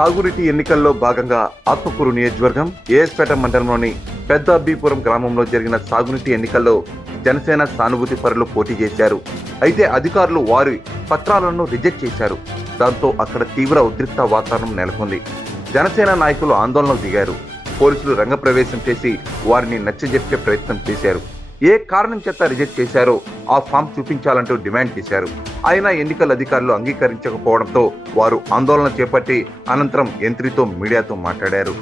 సాగునీటి ఎన్నికల్లో భాగంగా ఆత్మకూరు నియోజకవర్గం ఏఎస్పేట మండలంలోని పెద్ద అబ్బీపురం గ్రామంలో జరిగిన సాగునీటి ఎన్నికల్లో జనసేన సానుభూతి పరులు పోటీ చేశారు. అయితే అధికారులు వారి పత్రాలను రిజెక్ట్ చేశారు. దాంతో అక్కడ తీవ్ర ఉద్రిక్త వాతావరణం నెలకొంది. జనసేన నాయకులు ఆందోళనకు దిగారు. పోలీసులు రంగప్రవేశం చేసి వారిని నచ్చజెప్పే ప్రయత్నం చేశారు. ఏ కారణం చేత రిజెక్ట్ చేశారో ఆ ఫామ్ చూపించాలంటూ డిమాండ్ చేశారు. అయినా ఎన్నికల అధికారులు అంగీకరించకపోవడంతో వారు ఆందోళన చేపట్టి అనంతరం యంత్రితో మీడియాతో మాట్లాడారు.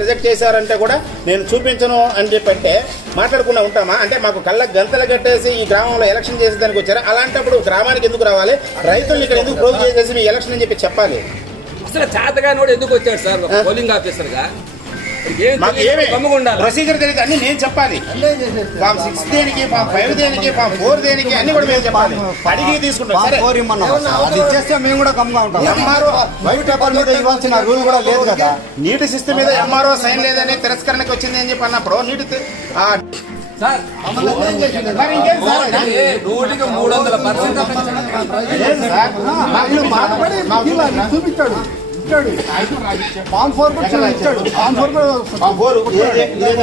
రిజెక్ట్ చేశారంటే కూడా నేను చూపించను అని చెప్పంటే మాట్లాడకుండా ఉంటామా? అంటే మాకు కళ్ళ గంతలు కట్టేసి ఈ గ్రామంలో ఎలక్షన్ చేసేదానికి వచ్చారా? అలాంటప్పుడు గ్రామానికి ఎందుకు రావాలి? రైతులు ఇక్కడ ఎందుకు ప్రోగ్ చేసేసి మీ ఎలక్షన్ అని చెప్పి చెప్పాలి. అసలు చేతగానోడు ఎందుకు వచ్చాడు సార్ పోలింగ్ ఆఫీసర్ గా? ప్రొసీజర్ తెలియదు అన్ని నేను చెప్పాలి. ఫామ్ 6 దేనికి, ఫామ్ 5 దేనికి, ఫామ్ 4 దేనికి అన్ని కూడా మేము చెప్పాలి. అడిగి తీసుకుంటాం. సరే మేము కూడా కమ్గా ఉంటాం. ఎంఆర్ఓ వైట్ పేపర్ మీద ఇవ్వాల్సిన రూల్ కూడా లేదు కదా. నీటి సిస్టమ్ మీద ఎంఆర్ఓ సైన్ లేదని తిరస్కరణకు వచ్చింది అని చెప్పి అన్నప్పుడు నీటి చూపించాడు. ఫామ్ 4 కూడా ఇచ్చాడు.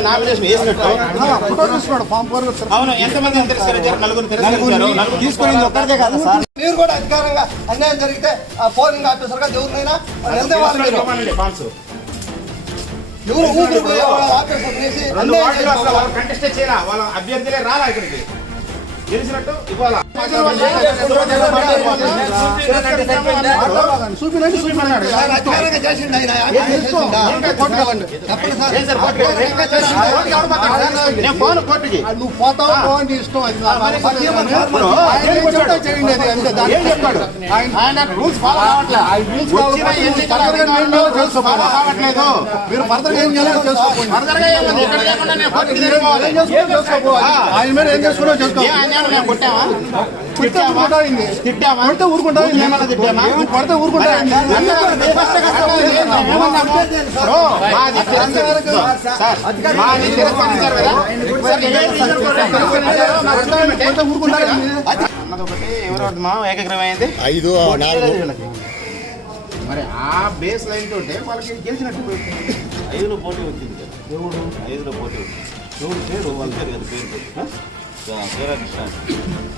నామినేషన్ వేసినట్టు ఫామ్ 4 అవును. ఎంతమంది తిరస్కరించారు? నలుగురు తీసుకుని ఒక్కరిదే కదా సార్. మీరు కూడా అధికారంగా అన్యాయం జరిగితే ఆ పోలింగ్ ఆఫీసర్ గా ఎవరినైనా వెళ్తే కంటెస్ట్ చేయాలా? వాళ్ళ అభ్యర్థులే రాలా ఇక్కడికి గెలిచినట్టు ఇవ్వాలా? నువ్వు పోతావు ఇష్టం. మీరు ఫర్దర్ ఏం ఆయన మీద ఏం చేసుకున్నా చేసుకోవాలి. ఏకగ్రమైంది 5-4 మరి ఆ బేస్ లైన్ తోటే వాళ్ళకి గెలిచినట్టు 5లో పోటీ వచ్చింది కదా. 5లో పోటీ వచ్చింది. ఎవరు పేరు వాళ్ళు పేరు కదా పేరు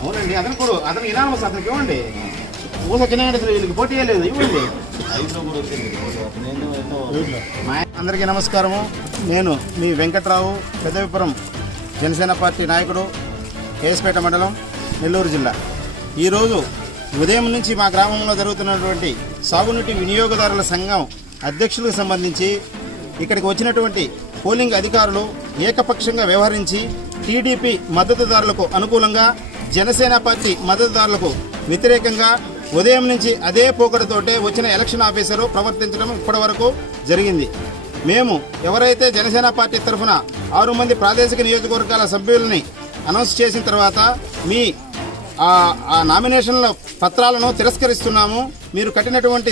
అవునండి. అతను ఇనామస్ అతనికి ఇవ్వండి. వీళ్ళకి పోటీ లేదు ఇవ్వండి. 5లో కూడా వచ్చింది. అందరికీ నమస్కారము. నేను మీ వెంకట్రావు, పెద్దవిపురం జనసేన పార్టీ నాయకుడు, ఏఎస్పేట మండలం, నెల్లూరు జిల్లా. ఈరోజు ఉదయం నుంచి మా గ్రామంలో జరుగుతున్నటువంటి సాగునీటి వినియోగదారుల సంఘం అధ్యక్షులకు సంబంధించి ఇక్కడికి వచ్చినటువంటి పోలింగ్ అధికారులు ఏకపక్షంగా వ్యవహరించి టీడీపీ మద్దతుదారులకు అనుకూలంగా, జనసేన పార్టీ మద్దతుదారులకు వ్యతిరేకంగా ఉదయం నుంచి అదే పోకడతోటే వచ్చిన ఎలక్షన్ ఆఫీసరు ప్రవర్తించడం ఇప్పటి వరకు జరిగింది. మేము ఎవరైతే జనసేన పార్టీ తరఫున 6 మంది ప్రాదేశిక నియోజకవర్గాల సభ్యులని అనౌన్స్ చేసిన తర్వాత మీ ఆ నామినేషన్ల పత్రాలను తిరస్కరిస్తున్నాము. మీరు కట్టినటువంటి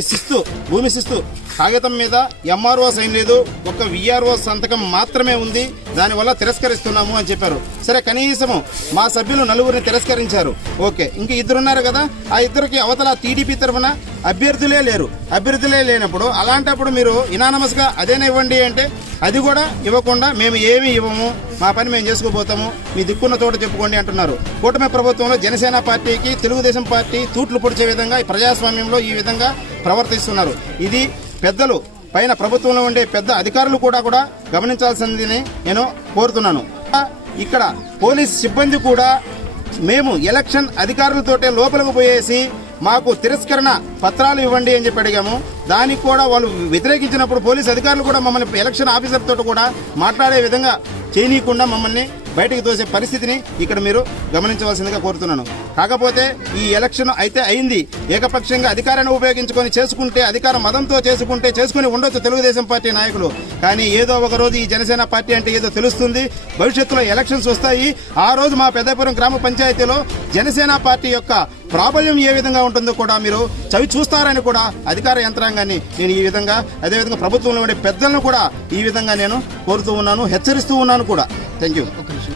భూమి శిస్తు కాగితం మీద ఎంఆర్ఓ సైన్ లేదు, ఒక విఆర్ఓ సంతకం మాత్రమే ఉంది. దానివల్ల తిరస్కరిస్తున్నాము అని చెప్పారు. సరే, కనీసము మా సభ్యులు 9గురిని తిరస్కరించారు. ఓకే, ఇంక 2 ఉన్నారు కదా. ఆ 2కి అవతల టీడీపీ తరఫున అభ్యర్థులే లేరు. అభ్యర్థులే లేనప్పుడు అలాంటప్పుడు మీరు ఇనానమస్గా అదేనే ఇవ్వండి అంటే అది కూడా ఇవ్వకుండా మేము ఏమీ ఇవ్వము, మా పని మేము చేసుకోబోతాము, మీ దిక్కున్న చోట చెప్పుకోండి అంటున్నారు. కూటమి ప్రభుత్వంలో జనసేన పార్టీకి తెలుగుదేశం పార్టీ తూట్లు పొడిచే విధంగా ఈ ప్రజాస్వామ్యంలో ఈ విధంగా ప్రవర్తిస్తున్నారు. ఇది పెద్దలు పైన ప్రభుత్వంలో ఉండే పెద్ద అధికారులు కూడా గమనించాల్సిందని నేను కోరుతున్నాను. ఇక్కడ పోలీస్ సిబ్బంది కూడా మేము ఎలక్షన్ అధికారులతోటే లోపలికి పోయేసి మాకు తిరస్కరణ పత్రాలు ఇవ్వండి అని చెప్పి అడిగాము. దానికి కూడా వాళ్ళు వ్యతిరేకించినప్పుడు పోలీస్ అధికారులు కూడా మమ్మల్ని ఎలక్షన్ ఆఫీసర్ తోటి కూడా మాట్లాడే విధంగా చేయనీయకుండా మమ్మల్ని బయటికి తోసే పరిస్థితిని ఇక్కడ మీరు గమనించవలసిందిగా కోరుతున్నాను. కాకపోతే ఈ ఎలక్షన్ అయితే అయింది, ఏకపక్షంగా అధికారాన్ని ఉపయోగించుకొని చేసుకుంటే, అధికార మదంతో చేసుకుని ఉండొచ్చు తెలుగుదేశం పార్టీ నాయకులు. కానీ ఏదో ఒక రోజు ఈ జనసేన పార్టీ అంటే ఏదో తెలుస్తుంది. భవిష్యత్తులో ఎలక్షన్స్ వస్తాయి. ఆ రోజు మా పెద్దాపురం గ్రామ పంచాయతీలో జనసేన పార్టీ యొక్క ప్రాబల్యం ఏ విధంగా ఉంటుందో కూడా మీరు చవి చూస్తారని కూడా అధికార యంత్రాంగాన్ని నేను ఈ విధంగా, అదేవిధంగా ప్రభుత్వంలో ఉండే పెద్దలను కూడా ఈ విధంగా నేను కోరుతూ ఉన్నాను, హెచ్చరిస్తూ ఉన్నాను కూడా. Thank you.